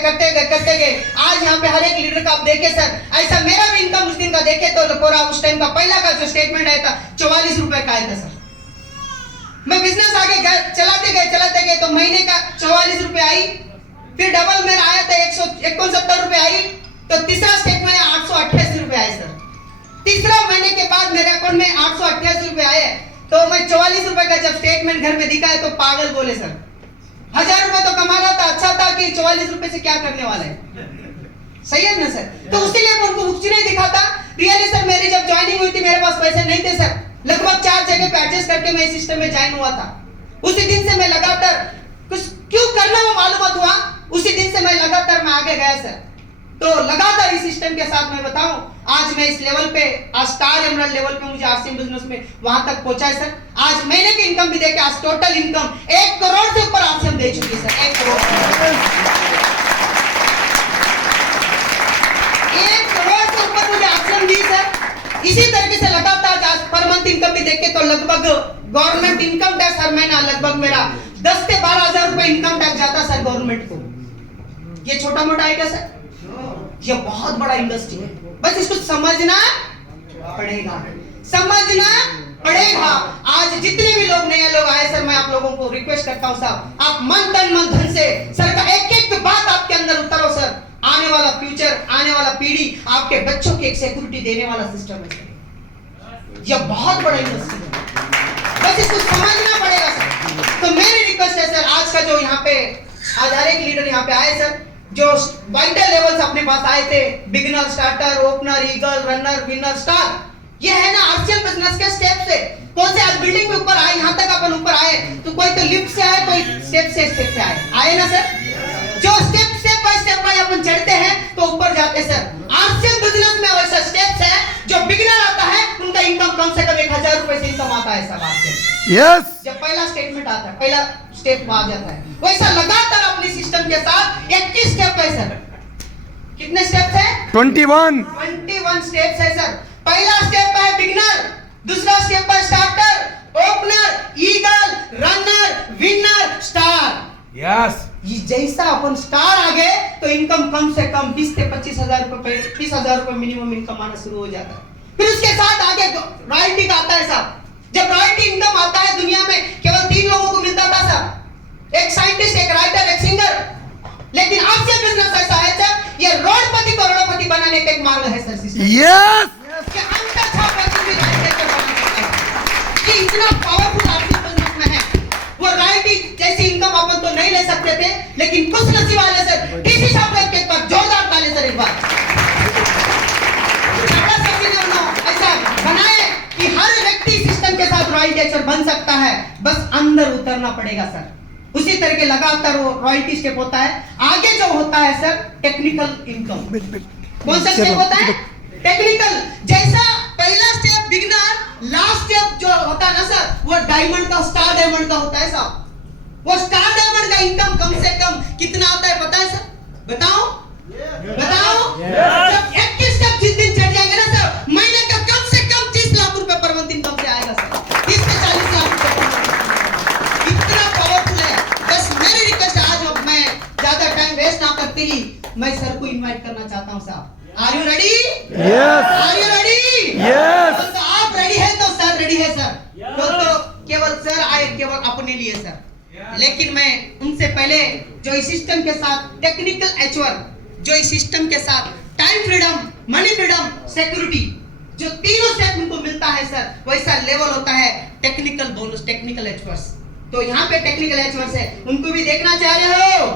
करते गए आज यहाँ पे हर एक लीडर का आप देखे सर, ऐसा मेरा भी इनकम उस दिन का देखे तो पूरा उस टाइम का पहला का जो स्टेटमेंट आया था 44 रुपए का आया था सर। मैं बिजनेस आगे चलाते गए तो महीने का 44 रुपए आई, फिर डबल मेरा आया था 169 रुपए आई, तो तीसरा स्टेटमेंट में 888 रुपए आए सर। तीसरा महीने के बाद मेरे अकाउंट में 888 रुपए आए, तो मैं 44 रुपए का जब स्टेटमेंट घर में दिखाया तो पागल बोले सर 1000 रुपए तो कमा रहा था, अच्छा था कि 44 रुपए से क्या करने वाला है, सही है ना सर। तो उसी लिए उनको कुछ नहीं दिखा था। रियली सर मेरी जब ज्वाइनिंग हुई थी मेरे पास पैसे नहीं थे सर, लगभग 4 जगह पे एडजस्ट करके मैं इस सिस्टम में ज्वाइन हुआ था। उसी दिन से मैं लगातार कुछ क्यों करना वो मालूम हुआ, उसी दिन से मैं लगातार मैं आगे गया सर। तो लगातार इस सिस्टम के साथ मैं बताऊं आज मैं इस लेवल पे स्टार एमरल्ड लेवल पे मुझे आरसीएम बिजनेस में वहां तक पहुंचा है सर। आज महीने की इनकम भी देखे, आज टोटल इनकम 1 करोड़ से ऊपर आरसीएम दे चुकी है सर। 1 करोड़ से ऊपर मुझे आरसीएम दी सर। इसी तरीके से लगातार आज पर मंथ इनकम भी देखे तो लगभग गवर्नमेंट इनकम टैक्स हर महीना लगभग मेरा 10 से 12 हजार रुपए इनकम टैक्स जाता सर गवर्नमेंट को। ये छोटा मोटा है क्या सर, ये बहुत बड़ा इंडस्ट्री है, बस इसको समझना पड़ेगा, समझना पड़ेगा। आज जितने भी लोग नए लोग आए सर, मैं आप लोगों को रिक्वेस्ट करता हूं साहब, आप मन तन मन धन से सर का एक बात आपके अंदर उतारो सर। आने वाला फ्यूचर, आने वाला पीढ़ी आपके बच्चों की एक सिक्योरिटी देने वाला सिस्टम है सर। यह बहुत बड़ा इंडस्ट्री है, बस इसको समझना पड़ेगा सर। तो मेरी रिक्वेस्ट है सर, आज का जो यहाँ पे आज हर एक लीडर यहाँ पे आए सर, जो वाइटल लेवल्स अपने पास आए थे, beginner, starter, opener, eagle, runner, winner, star, ये है ना आरसीएम बिजनेस के स्टेप से। कौन से आज बिल्डिंग में ऊपर आए, यहाँ तक अपन ऊपर आए, तो कोई तो लिफ्ट से आए, कोई स्टेप से आए ना सर। जो स्टेप बाय स्टेप अपन चढ़ते हैं तो ऊपर जाते सर। आरसीएम बिजनेस में वैसा स्टेप्स है, जो बिगिनर आता है उनका इनकम कम से कम 1000 रुपए से इनकम आता है सर आरसीएम। यस, जब पहला स्टेटमेंट आता है, पहला स्टेप आ जाता है, वैसा लगातार अपनी सिस्टम के साथ 21 स्टेप है सर। कितने स्टेप्स है? 21 स्टेप्स है सर। पहला स्टेप है बिगिनर, दूसरा स्टेप है starter, opener, eagle, runner, winner, star. Yes, जैसा अपन स्टार आ गए तो इनकम कम से कम 20 से 25 हजार रुपए, 30 हजार रुपए मिनिमम इनकम आना शुरू हो जाता है। फिर उसके साथ आगे रॉयल्टी का आता है साहब। जब रॉयल्टी इनकम आता है, दुनिया में केवल 3 लोगों को मिलता था साहब, एक साइंटिस्ट, एक राइटर, एक सिंगर। लेकिन आज से बिजनेस ऐसा है सर, ये रोडपति करोड़पति बनाने का एक मार्ग है सर सिस्टम। यस, कि अंतर छाप भी राइटर बना सकता है, कि इतना पावरफुल आर्थिक बिजनेस में है। वो रॉयल्टी जैसी इनकम अपन तो नहीं ले सकते थे, लेकिन कुछ नसीब वाले सर डीसी साहब के एक बार जोरदार ताली सर, एक बार ऐसा बनाए कि हर व्यक्ति सिस्टम के साथ रॉयल्टी अक्सर बन सकता है, बस अंदर उतरना पड़ेगा सर। उसी तरह के लगातार वो रॉयल्टी स्टेप होता है। आगे जो होता है सर टेक्निकल इनकम। कौन सा स्टेप होता है? टेक्निकल। जैसा पहला स्टेप बिगिनर, लास्ट स्टेप जो होता है ना सर, वो डायमंड का, स्टार डायमंड का होता है साहब। वो स्टार डायमंड का इनकम कम से कम कितना आता है पता है सर? बताओ जब 21 स्टेप जिस दिन चढ़ जाएंगे ना सर, महीने का कम से कम 30 लाख रुपए पर मंथ इनकम से आएगा सर। 30 से 40 लाख रुपए इतना पावरफुल है। बस मेरी रिक्वेस्ट है, आज मैं ज्यादा टाइम वेस्ट ना करते ही मैं सर को इनवाइट करना चाहता हूं साहब। Are you ready? Yes, are you ready? Yes. तो आप रेडी है तो सर रेडी है सर। तो केवल सर आए केवल अपने लिए सर, लेकिन मैं उनसे पहले जो इस सिस्टम के साथ टेक्निकल एचवर, जो इस सिस्टम के साथ time freedom, money freedom, security, जो तीनों स्टेप उनको मिलता है सर, वैसा लेवल होता है टेक्निकल बोनस, टेक्निकल एचवर्स। तो यहाँ पे टेक्निकल एचवर्स है, उनको भी देखना चाह रहे हो?